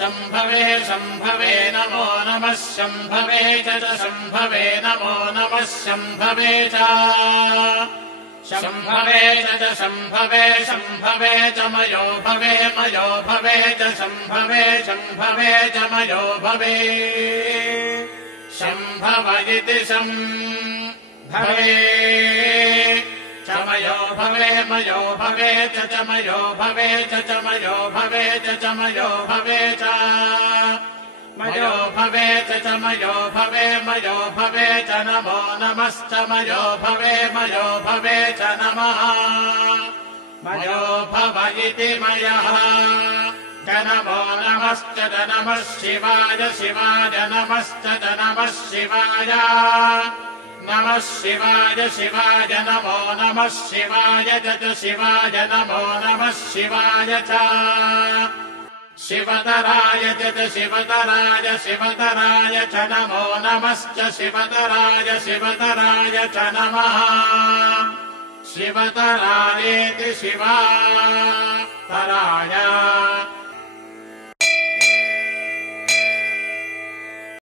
शम्भवे शम्भवे नमो नमः शम्भवे च शम्भवे नमो नमः शम्भवे च शम्भवे च शम्भवे शम्भवे च मयो भवे च शम्भवे शम्भवे च मयो भवे शम्भव इति शम्भवे च मयो भवे च मयो भवे च मयो भवे च मयो भवे च मयो भवे च मयो भवे च नमो नमश्च मयो भवे च नमः मयो भव इति मयः च नमो नमश्च नमः शिवाय शिवाय नमश्च नमः शिवाय नमः शिवाय शिवाय नमो नमः शिवाय च शिवाय नमो नमः शिवाय च शिवतराय च शिवतराय शिवतराय च नमो नमश्च शिवतराय च नमः शिवतरायेति शिवातराय